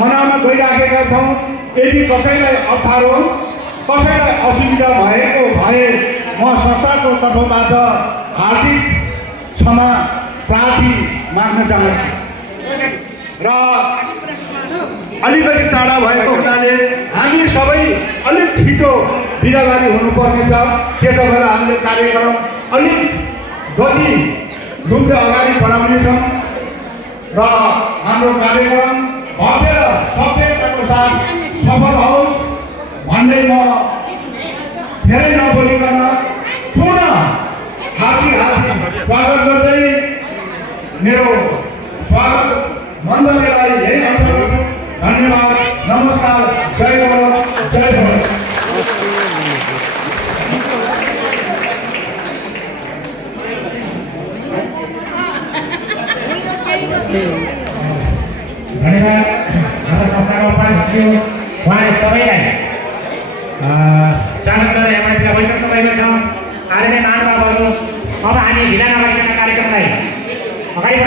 मनाउन गइराखेका छौँ। यदि कसैलाई अप्ठ्यारो कसैलाई असुविधा भएको भए म संस्थाको तर्फबाट हार्दिक क्षमा प्रार्थी माग्न चाहन्छु र अलिकति टाढा भएको हुनाले हामी सबै अलिक छिटो बिराबारी हुनुपर्नेछ। त्यसो भएर हामीले कार्यक्रम अलिक गति रूपले अगाडि बढाउनेछौँ र हाम्रो कार्यक्रम भव्य र सफलताको साथ सफल होस् भन्दै म धेरै नबोलिकन पुनः हार्दिक स्वागत गर्दै मेरो स्वागत मण्डलीलाई यही अनुरोध। धन्यवाद, नमस्कार, जय भारत, जय भारत। धन्यवाद हाम्रो संस्थाका उपाध्यक्ष उहाँले सबैलाई स्वागत गरेर यहाँबाट भइसक्नु भएको छ। आदरणीय महानुभावहरू, अब हामी ढिला नगरिकन कार्यक्रमलाई अगाडि